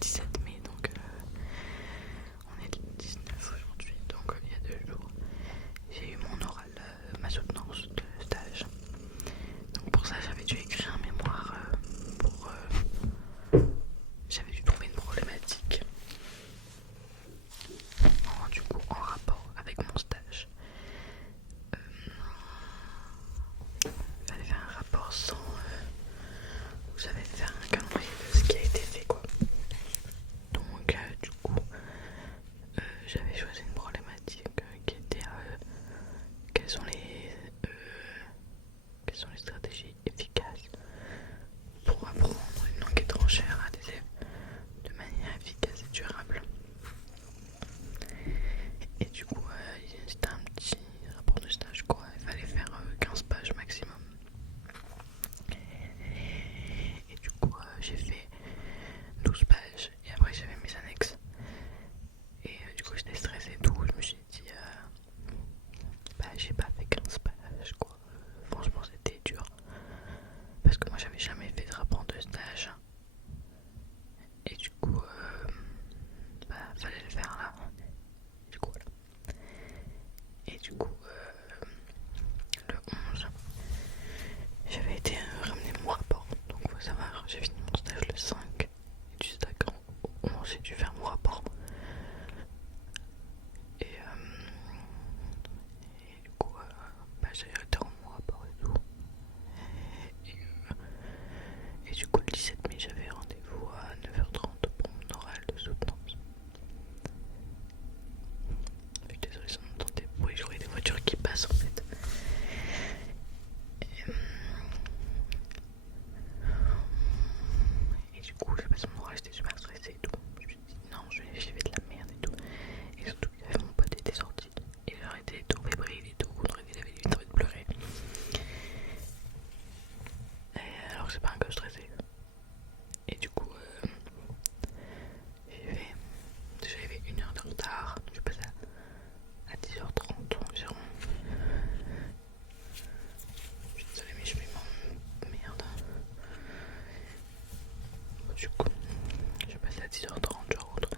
17 mai, donc on est le 19 aujourd'hui, donc il y a 2 jours. J'ai eu mon oral, ma soutenance de stage. Donc pour ça j'avais dû écrire un mémoire j'avais dû trouver une problématique du coup en rapport avec mon stage. Il fallait faire un rapport sans où j'avais fait un calendrier de ce qui a été fait quoi. Donc du coup j'avais choisi une problématique qui était quelles sont les stratégies efficaces pour apprendre une langue étrangère à des élèves de manière efficace et durable. Et du coup c'était un petit rapport de stage quoi, il fallait faire 15 pages maximum. Et du coup j'ai fait 12 pages et après j'avais mes annexes. Et du coup j'étais stressée et tout, je me suis dit j'ai pas fait 15 pages quoi. Franchement c'était dur. Parce que moi j'avais jamais fait de rapport de stage. Et du coup fallait le faire là. Du coup voilà. Et du coup le 11 j'avais été ramener mon rapport. Donc faut savoir, j'ai fini mon stage le 5. Et juste d'accord, au 11 j'ai dû faire mon rapport. Et du coup j'avais rendre mon rapport et tout. Et du coup le 17 mai j'avais rendez-vous à 9h30 pour mon oral de soutenance. Je suis désolée si on entend des bruits, je voyais des voitures qui passent en fait. Et du coup j'ai passé mon oral, j'étais super stressée et tout. Je me suis dit non, j'ai fait de la merde et tout. Et surtout mon pote était sorti. Il aurait été tout fébrile et tout, il avait limite envie de pleurer. Et alors que c'est pas un peu stressé. Et du coup j'avais 1 heure de retard, donc je passais à 10h30 environ. Je suis désolée mais je fais mon merde. Du coup je passais à 10h30 je rentre.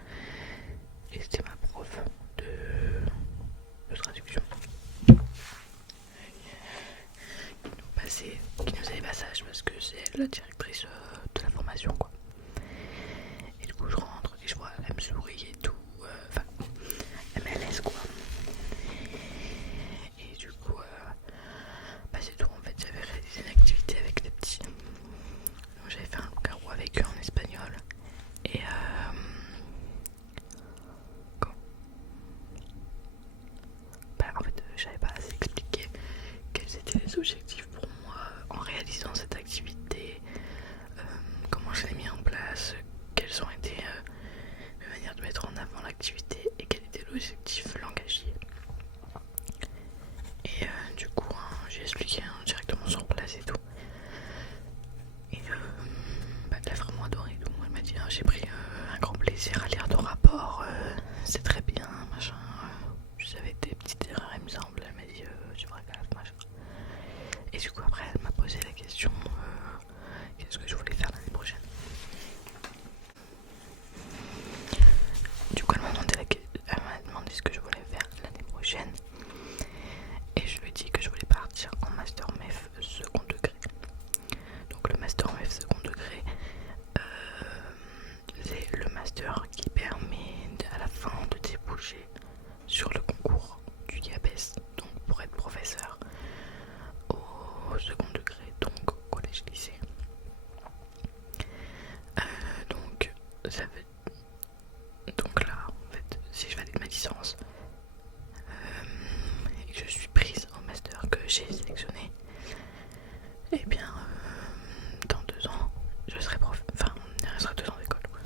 Et c'était ma prof de traduction qui nous avait passage parce que c'est la directrice de la formation quoi. Et du coup je rentre et je vois elle me sourit et tout, elle me laisse quoi. Et du coup c'est tout en fait, j'avais réalisé une activité avec les petits. Donc j'avais fait un loup-garou avec eux en espagnol. Et en fait j'avais pas assez expliqué quels étaient les objectifs pour moi en réalisant cette activité, comment je l'ai mis en place, quelles ont été mes manières de mettre en avant l'activité et quel était l'objectif langagier. Et du coup j'ai expliqué directement sur place et tout. Et elle a vraiment adoré tout. Elle m'a dit j'ai pris un grand plaisir à lire ton rapport, c'est très bien machin. Juste avec des petites erreurs il me semble. Elle m'a dit tu feras gaffe machin. Et du coup après elle m'a posé la question qu'est-ce que je voulais faire l'année prochaine. Du coup elle m'a demandé ce que je voulais faire l'année prochaine. Et je lui ai dit que je voulais partir en master MEF second degré. Donc le master MEF second degré c'est le master qui permet à la fin de déboucher sur le concours du IAPES, donc pour être professeur au second degré, donc au collège lycée. Donc ça veut donc là en fait si je valide ma licence et que je suis prise au master que j'ai sélectionné, et bien dans 2 ans je serai prof, enfin il restera 2 ans d'école quoi.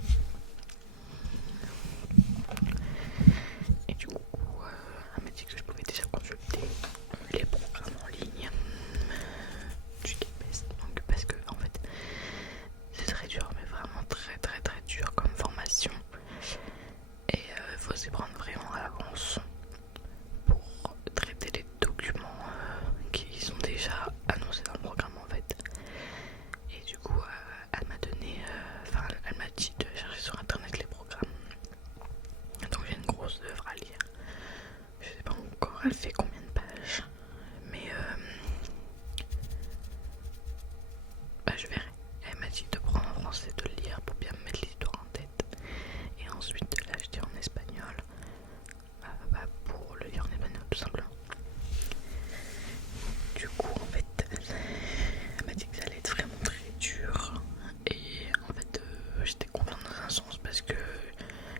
parce que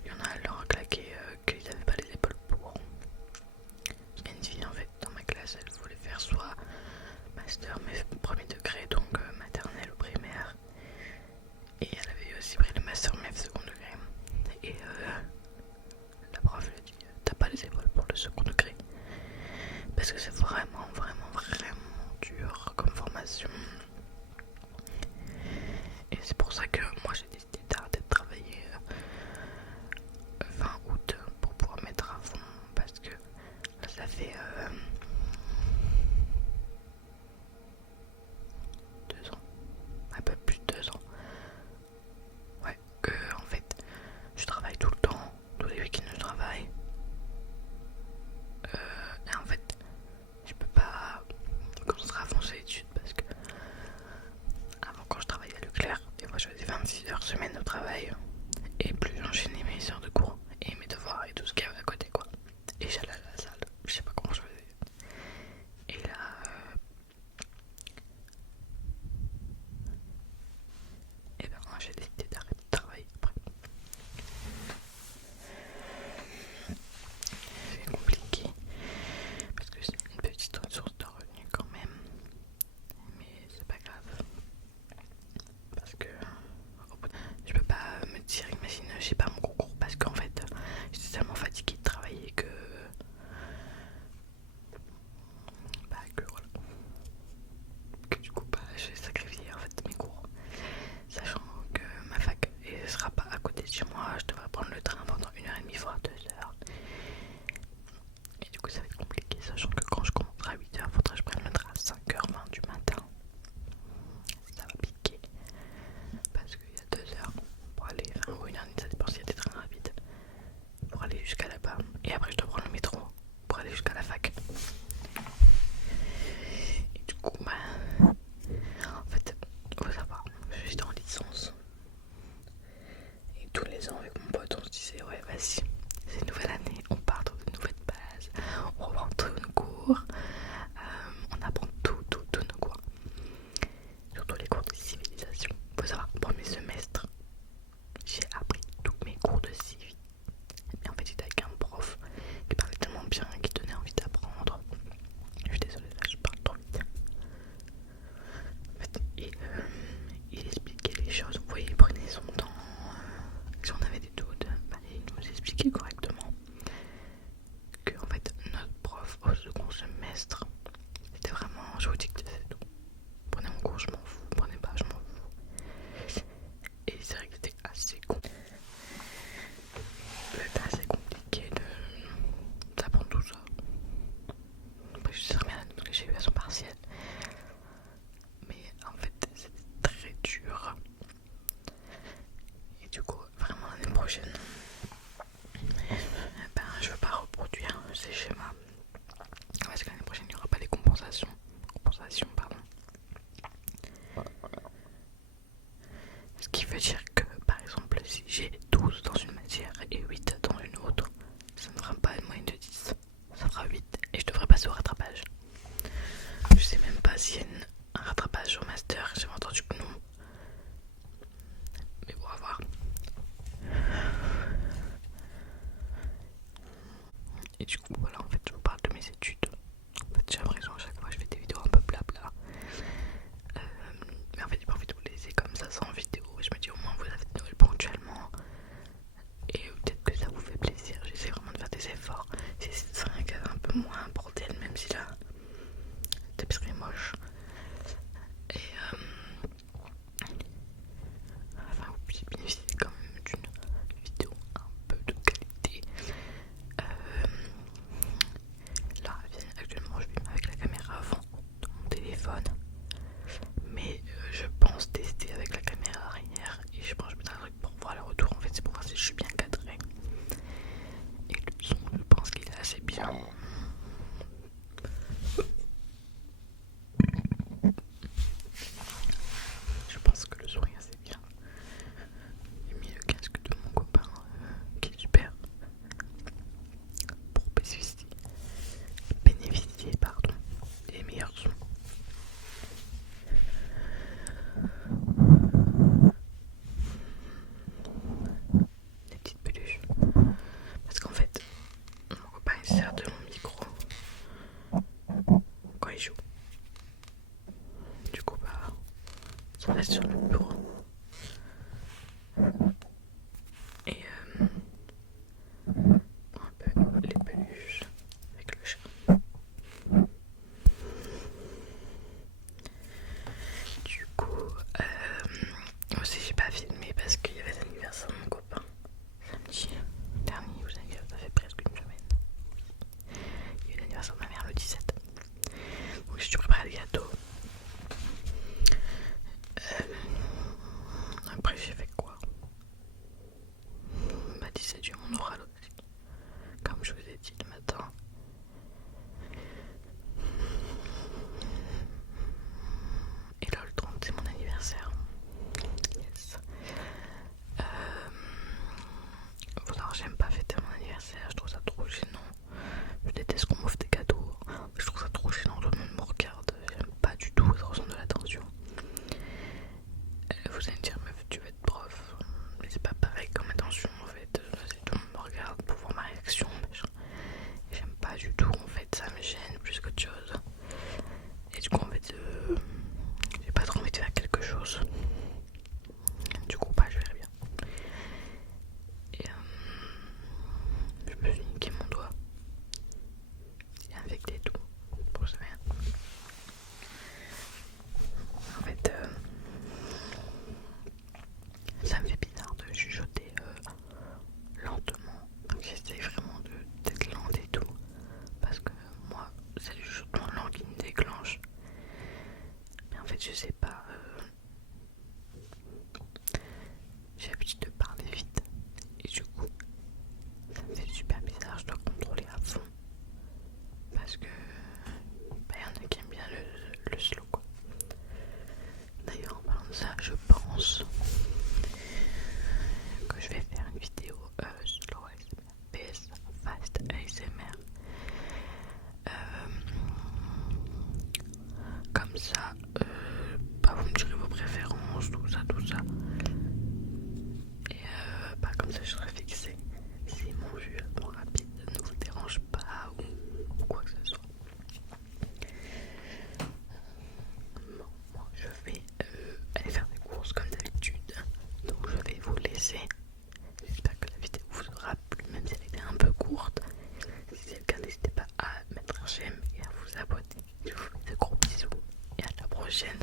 il y en a, elle leur a claqué qu'ils n'avaient pas les épaules pour. Il y a une fille en fait dans ma classe, elle voulait faire soit master mais premier degré, donc maternelle ou primaire, et elle avait aussi pris le master MEF second degré, et la prof lui a dit t'as pas les épaules pour le second degré parce que c'est vraiment dur comme formation. Et c'est pour ça que moi j'ai décidé d'arrêter de travailler fin août pour pouvoir mettre à fond, parce que là ça fait 2 ans, un peu plus de 2 ans, ouais, que en fait je travaille tout le temps, tous les week-ends je travaille, et en fait je peux pas commencer à avancer les études parce que avant, quand je travaillais à Leclerc, des fois je faisais 26 heures semaine de travail, et plus j'enchaînais mes heures de cours et mes devoirs et tout ce qu'il y avait à côté quoi. Et j'allais à la salle, je sais pas comment je faisais. Et là, et ben j'ai décidé d'arrêter de travailler après. C'est compliqué parce que c'est une petite source de revenus quand même, mais c'est pas grave parce que je peux pas me dire, imagine, j'ai pas mon concours parce qu'en fait j'étais tellement fatiguée de travailler que voilà, que du coup j'ai sacrifié en fait mes cours, sachant que ma fac ne sera pas à côté de chez moi, je devrais prendre le train pendant 1h30 voire 2 heures, et du coup ça va être compliqué, sachant que quand je commencerai à 8h, faudrait que je prenne le train à 5h20 du matin. Ça va piquer parce qu'il y a 2 heures pour aller, ou 1h30, ça dépend s'il y a des trains rapides, pour aller jusqu'à là-bas, et après je dois prendre le métro pour aller jusqu'à la fac. Et du coup en fait faut savoir, j'étais en licence et tous les ans avec mon pote on se disait ouais vas-y, c'est une nouvelle année, on part dans de nouvelles bases, on rentre nos cours, on apprend tous nos cours, surtout les cours de civilisation. Faut savoir, premier semestre j'ai appris tous mes cours de civi, et en fait j'étais avec un prof qui parlait tellement bien, qui donnait envie d'apprendre. Je suis désolée, là je parle trop vite. En fait, il expliquait les choses, vous voyez, il prenait son temps. Si on avait des doutes, il nous expliquait correctement. Que en fait, notre prof au second semestre, c'était vraiment, je vous dis que c'est tout. Prenez mon cours, je m'en fous. Prenez pas, je m'en fous. Et c'est vrai que c'était assez compliqué d'apprendre tout ça. Après, je sais très bien que j'ai eu à son partiel. Mais en fait c'était très dur, et du coup vraiment l'année prochaine je veux pas reproduire ces schémas parce que l'année prochaine il n'y aura pas les compensations pardon. Ce qui veut dire que par exemple si j'ai 12 dans une matière et 8 dans une autre, ça ne fera pas une moyenne de 10, ça fera 8 et je devrais passer au rattrapage. Je sais même pas s'il y a un rattrapage au master, j'ai entendu que non. Mais bon, à voir. Et du coup, voilà, en fait, je vous parle de mes études. En fait, j'ai l'impression à chaque fois je fais des vidéos un peu blabla. Mais en fait, j'ai pas envie de vous laisser comme ça sans vidéo. Je me dis, au moins, vous avez de Noël ponctuellement. Et peut-être que ça vous fait plaisir. J'essaie vraiment de faire des efforts. J'essaie de faire un peu moins bordel, même si là, la tapisserie est moche. Et enfin, vous puissiez bénéficier quand même d'une vidéo un peu de qualité. Là, reste sur le bureau. Et un peu les peluches avec le chat. Du coup, aussi j'ai pas filmé parce qu'il y avait l'anniversaire de mon copain samedi dernier, vous savez, ça fait presque une semaine. Il y a eu l'anniversaire de ma mère le 17. Donc j'ai dû préparer le gâteau. Après j'ai fait quoi? Bah 17 j'ai eu mon oral aussi, comme je vous ai dit le matin. Et là le 30 c'est mon anniversaire. Yes. Alors j'aime pas fêter mon anniversaire, je trouve ça trop gênant. Je déteste qu'on m'offre des cadeaux. Je trouve ça trop gênant, tout le monde me regarde. J'aime pas du tout ressentir de l'attention. Vous allez me dire, meuf, tu veux être prof. Mais c'est pas pareil comme attention en fait. Si tout le monde me regarde pour voir ma réaction, j'aime pas du tout en fait. Ça me gêne plus qu'autre chose. Et du coup, en fait, j'ai pas trop envie de faire quelque chose. Du coup, bah, je verrai bien. Et je me suis niqué mon doigt. Il est infecté et tout. Pour ça rien. En fait, ça me fait bizarre de chuchoter lentement. Donc j'essaie vraiment d'être lente et tout. Parce que moi, c'est le chuchotement lent qui me déclenche. Mais en fait, je sais pas. J'ai l'habitude de parler vite. Et du coup, ça me fait super bizarre. Je dois contrôler à fond. Parce que bah, y en a qui aiment bien le slow quoi. D'ailleurs en parlant de ça, je pense que je vais faire une vidéo slow ASMR vs fast ASMR. Comme ça, bah, vous me direz vos préférences, tout ça. Et bah, comme ça je serai fixée. Si mon jugement rapide ne vous dérange pas ou quoi que ce soit. Bon, moi je vais aller faire des courses comme d'habitude. Donc je vais vous laisser. J'espère que la vidéo vous aura plu, même si elle était un peu courte. Si c'est le cas, n'hésitez pas à mettre un j'aime et à vous abonner. Je vous fais de gros bisous et à la prochaine.